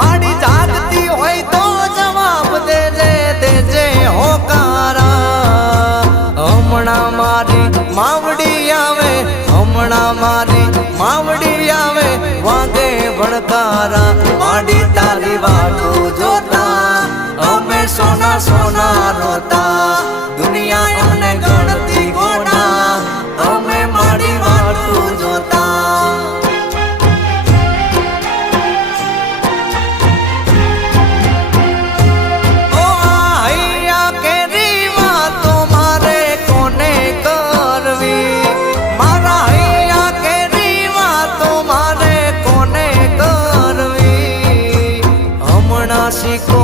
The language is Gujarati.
માડી જાગતી હોય તો જવાબ દેજે હોકારા હમણાં મારી માવડી આવે હમણાં મારી માવડી આવે વાગે ભણકારા માડી તારી વાટું જોતા અમે સોના સોના રોતા દુનિયા અમને ગણતી ગોડા અમે માડી વાટું જોતા શીખો